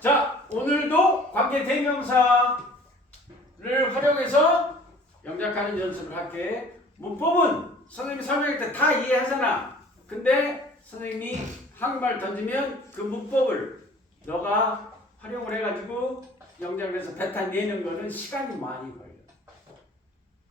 자, 오늘도 관계 대명사를 활용해서 영작하는 연습을 할게. 문법은 선생님이 설명할 때 다 이해하잖아. 근데 선생님이 한말 던지면 그 문법을 너가 활용을 해가지고 영작에서 뱉어내는 거는 시간이 많이 걸려.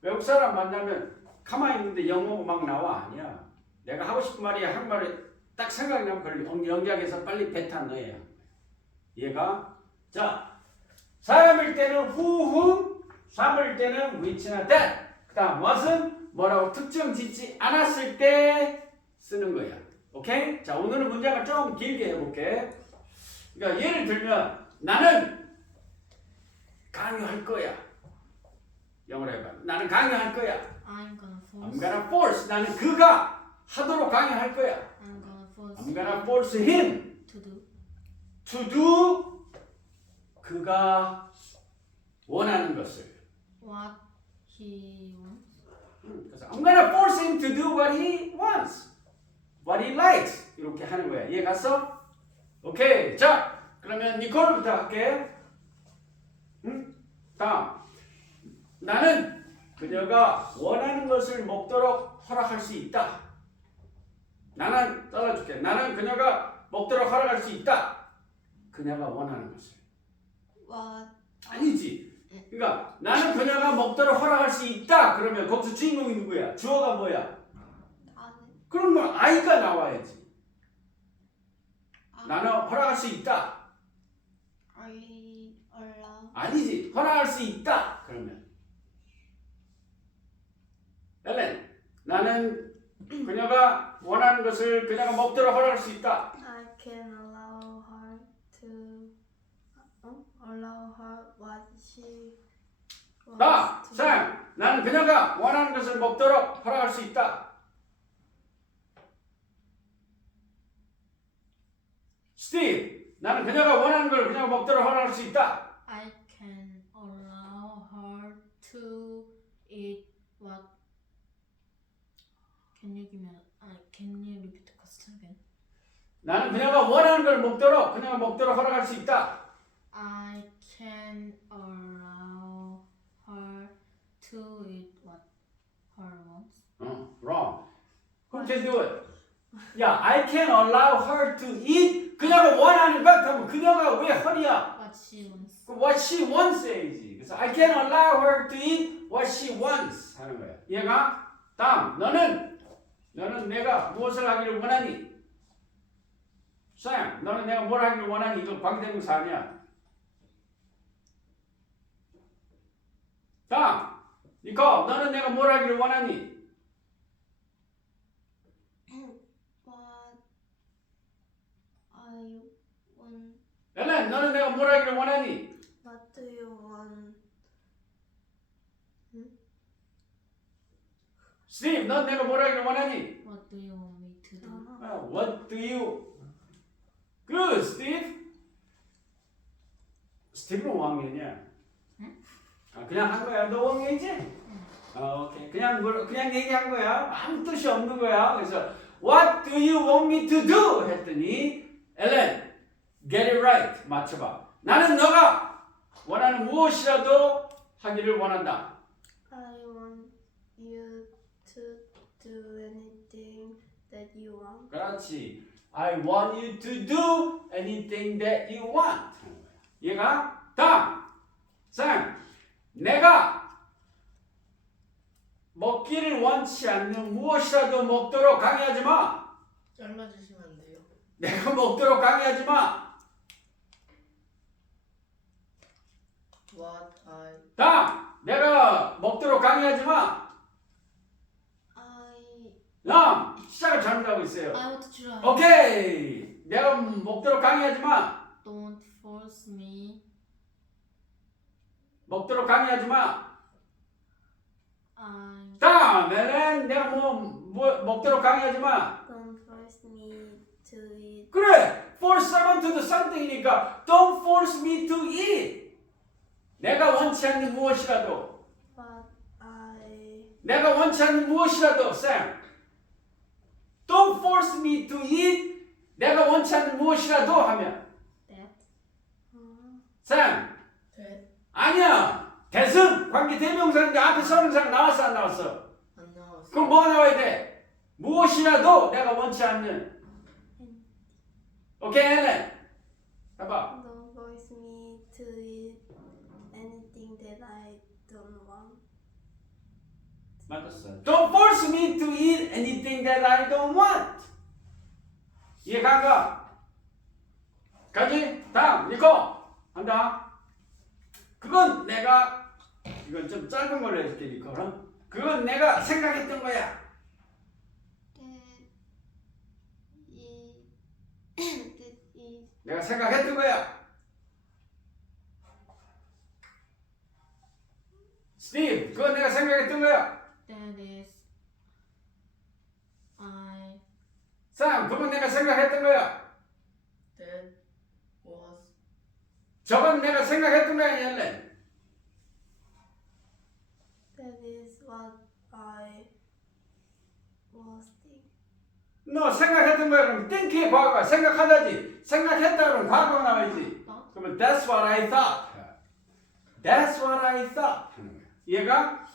외국 사람 만나면 가만히 있는데 영어가 막 나와 아니야. 내가 하고 싶은 말이 한말에 딱 생각이 나면 그걸 영작에서 빨리 뱉어내야. 얘가? 자 사람일 때는 후후 사물일 때는 which나 that. 그 다음 what은 뭐라고 특정 짓지 않았을 때 쓰는 거야. 오케이? 자 오늘은 문장을 좀 길게 해볼게. 그러니까 예를 들면 나는 강요할 거야. 영어로 해봐. 나는 강요할 거야. I'm gonna I'm force. gonna force. 나는 그가 하도록 강요할 거야. I'm gonna force I'm gonna force him to do to do 그가 원하는 것을. what he wants. 음, 그래서 I'm gonna force him to do what he wants, what he likes 이렇게 하는 거야. 이해 갔어? 오케이. 자, 그러면 니콜부터 할게. 응? 다음. 나는 그녀가 원하는 것을 먹도록 허락할 수 있다. 나는 잘라줄게. 나는 그녀가 먹도록 허락할 수 있다. 그녀가 원하는 것을. What 아니지. 그러니까 나는 그녀가 먹도록 허락할 수 있다. 그러면 거기서 주인공이 누구야? 주어가 뭐야? 나는 그런 건 아이가 나와야지. 아, 나는 허락할 수 있다. I allow 아니지. 허락할 수 있다. 그러면 엘렌, 나는 그녀가 원하는 것을 그녀가 먹도록 허락할 수 있다. I can allow her to 어? What she 나, to sam, 나는 그녀가 원하는 것을 먹도록 허락할 수 있다. 스티브, 나는 그녀가 원하는 걸 그녀가 먹도록 허락할 수 있다. I can allow her to eat what Can you give me a, uh, can you repeat the question again? 나는 그녀가 원하는 걸 먹도록 그녀가 먹도록 허락할 수 있다. I can allow her to eat what her wants. 어, wrong. Who can do it? 야, I can allow her to eat. 그녀가 원하는 것 하면 그녀가 왜 허리야? What she wants. 그 what she wants 해야지. 그래서 I can allow her to eat what she wants 하는 거야. 얘가 다음 너는 너는 내가 무엇을 하기를 원하니? Sam, 너는 내가 뭘 하기를 원하니? 이거 관계대명사 아니야. 다음 니코, 너는 내가 뭘 하기를 원하니? What I want. 엘렌, 너는 내가 뭘 하기를 원하니? What do you want? 스티브, 넌 내가 뭘 하기를 원하니? What do you want me to do? 아, What do you? Good, Steve. 스티브는 5학년이야. 아, 그냥 한 거야. 너 5학년이지? 어, 오케이. 그냥 뭘 그냥 얘기한 거야. 아무 뜻이 없는 거야. 그래서 What do you want me to do? 했더니 엘렌, get it right. 맞춰봐. 나는 너가 원하는 무엇이라도 하기를 원한다. I want you to do anything that you want. 그렇지. I want you to do anything that you want. 얘가 다음. sam. 내가 먹기를 원치 않는 무엇이라도 먹도록 강요하지 마. 안 돼요? 내가 먹도록 강요하지 마. What I 다음. 내가 먹도록 강요하지 마. I 다음. 시작을 잘못하고 있어요. I want to try. 오케이. 내가 먹도록 강요하지 마. Don't force me. 먹도록 강요하지 마. I 다음에는 내가 뭐, 뭐 먹도록 강요하지 마. to eat. 그래, force someone to do something이니까 don't force me to eat. 내가 원치 않는 무엇이라도. But I. 내가 원치 않는 무엇이라도, 쌤. Don't force me to eat. 내가 원치 않는 무엇이라도 하면. That. 아니야. 대승 관계 대명사인데 앞에 서명사가 나왔어 안 나왔어? 안 나왔어. 그럼 뭐 나와야 돼? 무엇이라도 내가 원치 않는 오케이, 헬렌. 해봐. Don't force me to eat anything that I don't want. 맞았어. Don't force me to eat anything that I don't want. 이해가 가? 가지? 다음, 니코. 한다. 그건 내가, 이건 좀 짧은 걸로 해줄게, 니코는. 그건 내가 생각했던 거야. That is 내가 생각했던 거야. 스티브, 그건 내가 생각했던 거야. That is I sam, 그건 내가 생각했던 거야. that was 저건 내가 생각했던 거야, 옐렌. that is what I. 너 생각했던 거야? 그럼 think의 과거야 생각하다지. 생각했다 그러면 과거가 나와야지. 어? 그러면 that's what I thought. That's what I thought. 하는 거야 이해가?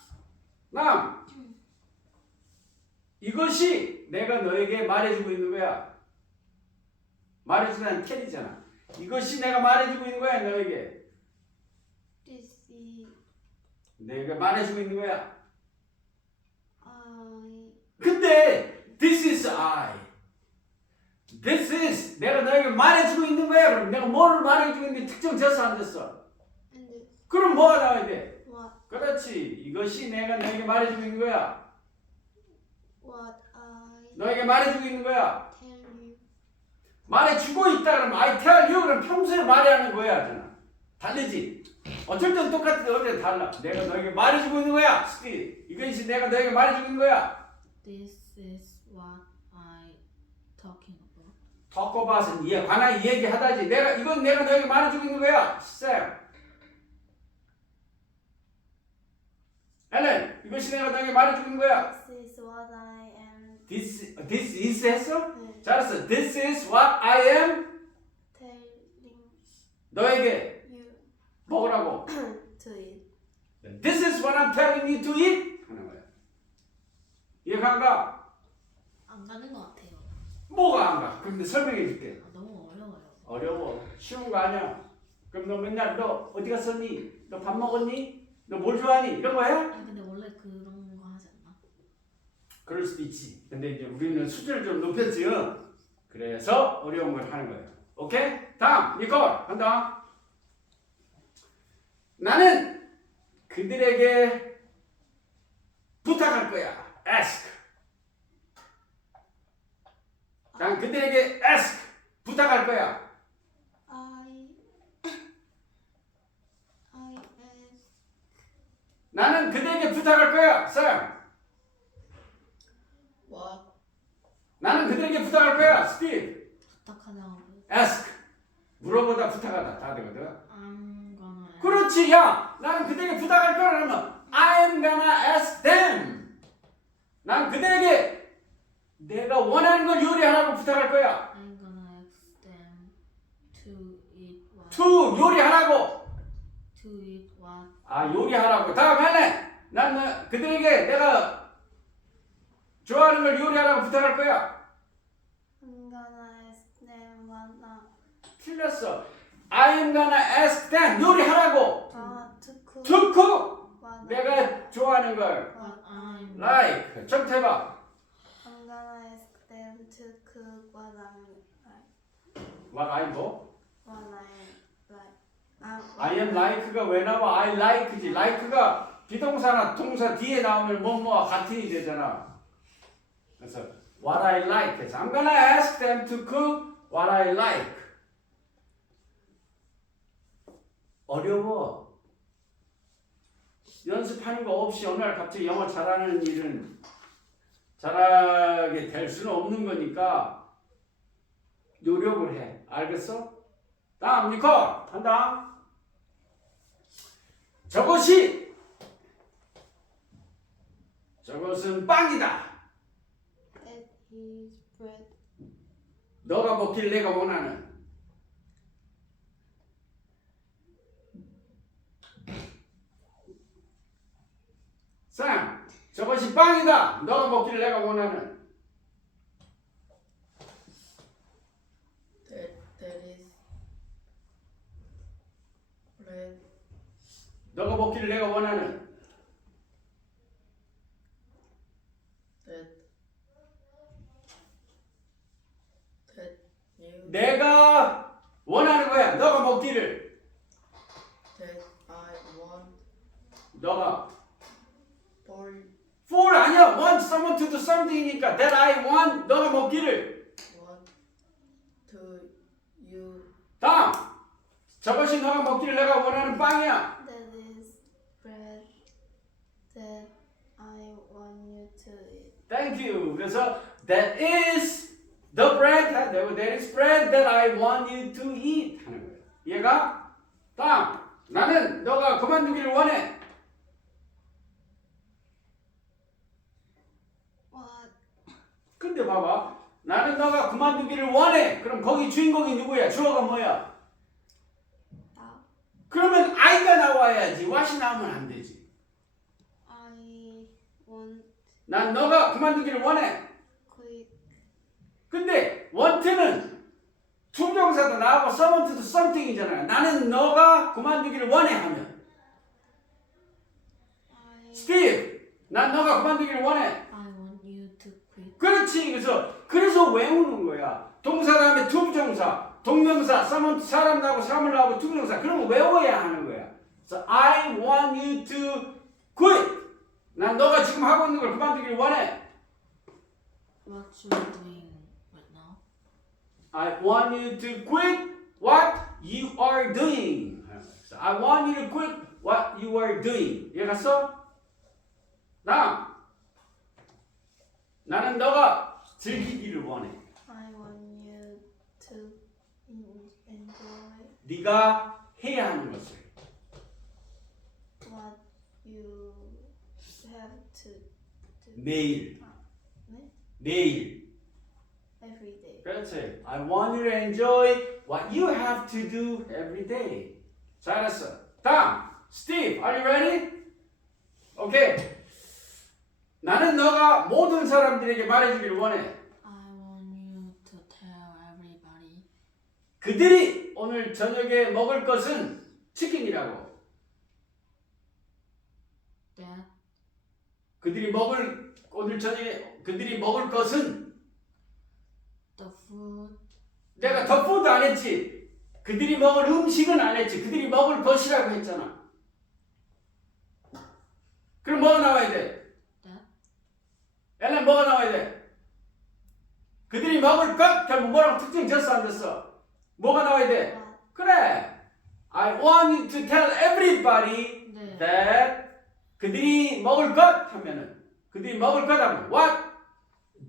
남 이것이 내가 너에게 말해주고 있는 거야. 말해주는 텔이잖아. 이것이 내가 말해주고 있는 거야 너에게. This is 내가 말해주고 있는 거야. I 근데 this is I. This is 내가 너에게 말해주고 있는 거야. 그럼 내가 뭐를 말해주고 있는데 특정 됐어 안 됐어? and 그럼 뭐가 나와야 돼? what 그렇지. 이것이 내가 너에게 말해주고 있는 거야. what I 너에게 말해주고 있는 거야. tell you. 말해주고 있다 그러면 I tell you 그럼 평소에 말하는 거야. 잖아. 다르지? 어쩔 땐 똑같은데 어쩔 땐 달라. 내가 너에게 말해주고 있는 거야. 스티. 이것이 내가 너에게 말해주고 있는 거야. This is about. 토커밭은 이에 관한 얘기하다지. 내가 이건 내가 너에게 말해주고 있는 거야. 쌤. 앨런, 이것이 내가 너에게 말해주고 있는 거야. This is what I am This, this is 했어? 네, 잘했어. This is what I am. telling 너에게 you 먹으라고. to eat. This is what I'm telling you to eat. 하는 거야. 이해가 안 가? 안 가는 것 같아요. 뭐가 안 가? 그런데 설명해 줄게. 아, 너무 어려워요. 어려워. 쉬운 거 아니야. 그럼 너 맨날 너 어디 갔었니? 너 밥 먹었니? 너 뭘 좋아하니? 이런 거 해? 아 근데 원래 그런 거 하지 않나? 그럴 수도 있지. 근데 이제 우리는 수준을 좀 높였지. 요 그래서 어려운 걸 하는 거예요. 오케이? 다음, 니콜 한다. 나는 그들에게 부탁할 거야. ask. 난 그들에게 ask 부탁할 거야. I I ask 나는 그들에게 부탁할 거야. 쌤. What 나는 그들에게 부탁할 거야. 스티브. 부탁하자고. ask. 물어보다 부탁하다 다 되거든. I'm gonna. ask. 그렇지 야 나는 그들에게 부탁할 거야 그러면 I'm gonna ask them 난 그들에게 내가 원하는 걸 요리하라고 부탁할 거야 I'm gonna ask them to eat what. to 요리하라고 To eat what. 아 요리하라고 다음 할래 난 너- 그들에게 내가 좋아하는 걸 요리하라고 부탁할 거야 I'm gonna ask them what I 틀렸어 I'm gonna ask them 요리하라고 uh, to cook to cook what I 내가 좋아하는 걸 What I'm. like 정태봐 to cook what I like what I 뭐? what I like. Um, I am like가 왜 나와? I like지. like가 비동사나 동사 뒤에 나오면 뭐뭐와 같이 되잖아. 그래서 what I like 해서 I'm gonna ask them to cook what I like. 어려워. 연습하는 거 없이 어느 날 갑자기 영어 잘하는 일은 잘하게 될 수는 없는 거니까 노력을 해. 알겠어? 다음 니콜 한다. 저것이 저것은 빵이다. 너가 먹길 내가 원하는. 쌈 저것이 빵이다. 너가 먹기를 내가 원하는. That is bread. 너가 먹기를 내가 원하는. That, that you, 내가 원하는 거야. 너가 먹기를. that I want 너가 for 아니야. want someone to do something이니까 that I want 너가 먹기를 want to you 다음 저것이 너가 먹기를 내가 원하는 빵이야. That is bread that I want you to eat. Thank you. 그래서 that is the bread that that is bread that I want you to eat 하는 거예요. 얘가 다음 나는 너가 그만두기를 원해. What? 근데 봐봐. 나는 너가 그만두기를 원해. 그럼 거기 주인공이 누구야? 주어가 뭐야? 나 그러면 I가 나와야지. what이 나오면 안 되지. I want 난 너가 그만두기를 원해. quit. 근데 want는 투정사도 나오고 someone도 something이잖아요. 나는 너가 그만두기를 원해 하면 I 스티브, 난 너가 그만두기를 원해. I want you to quit 그렇지. 그래서 그래서 외우는 거야. 동사 다음에 투부정사, 동명사, someone 사람 나오고 사람을 나오고 투부정사. 그러면 외워야 하는 거야. 그래서 I want you to quit. 난 너가 지금 하고 있는 걸 그만두기를 원해. what you are doing right now I want you to quit what you are doing. 그래서 I want you to quit what you are doing. 이해 갔어? 다음. 나는 너가 즐기기를 원해. I want you to en- enjoy 네가 해야 하는 것을. what you have to do. 매일. 네? 매일. Every day. 그렇지. I want you to enjoy what you have to do every day. 잘했어. 다음. Steve, are you ready? 오케이. 나는 너가 모든 사람들에게 말해주기를 원해. I want you to tell everybody 그들이 오늘 저녁에 먹을 것은 치킨이라고. that 그들이 먹을 오늘 저녁에 그들이 먹을 것은 the food 내가 더 푸드 안 했지. 그들이 먹을 음식은 안 했지. 그들이 먹을 것이라고 했잖아. 그럼 뭐가 나와야 돼? 엘렌 뭐가 나와야 돼? 그들이 먹을 것? 결국 뭐라고 특징 졌어 안 졌어? 뭐가 나와야 돼? 그래. I want to tell everybody 네 that 그들이 먹을 것 하면은 그들이 먹을 것 하면 what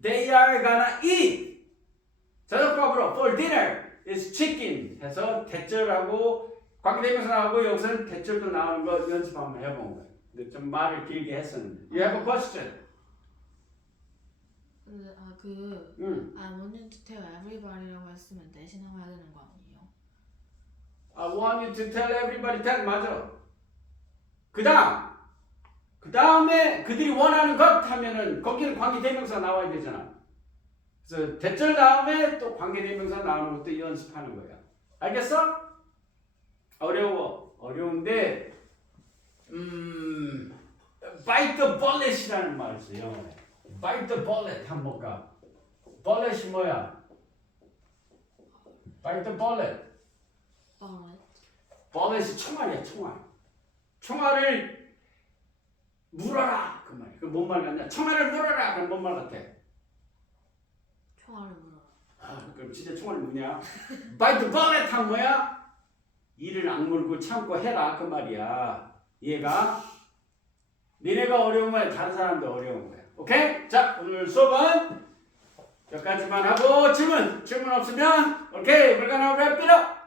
they are gonna eat 저녁밥으로 for dinner is chicken 해서 대절하고 관계대명사 나오고 여기서는 대절도 나오는 거 연습 한번 해본 거예요. 근데 좀 말을 길게 했었는데. You have a question? 근데 아그 응. I want you to tell everybody라고 했으면 대신 나와야 되는 거 아니에요? I want you to tell everybody that 맞아. 그 다음 그 다음에 그들이 원하는 것 하면은 거기는 관계대명사 나와야 되잖아. 그래서 대절 다음에 또 관계대명사 나오는 것도 연습하는 거야. 알겠어? 어려워. 어려운데 음 bite the bullet이라는 말을 써 영어에. Bite the bullet 한번 가. bullet이 뭐야? bite the bullet. 버넷이 총알이야 총알. 총알을 물어라 그 말이야. 그뭔 말 같냐? 총알을 물어라 그건 뭔말 같아? 총알을 물어라. 아, 그럼 진짜 총알이 뭐냐? 바이트 버넷 한 뭐야? 이를 악물고 참고 해라 그 말이야. 이해가? 니네가 어려운 거야 다른 사람도 어려운 거야 오케이? 자 오늘 수업은 여기까지만 하고 질문. 질문 없으면 오케이 wrap it up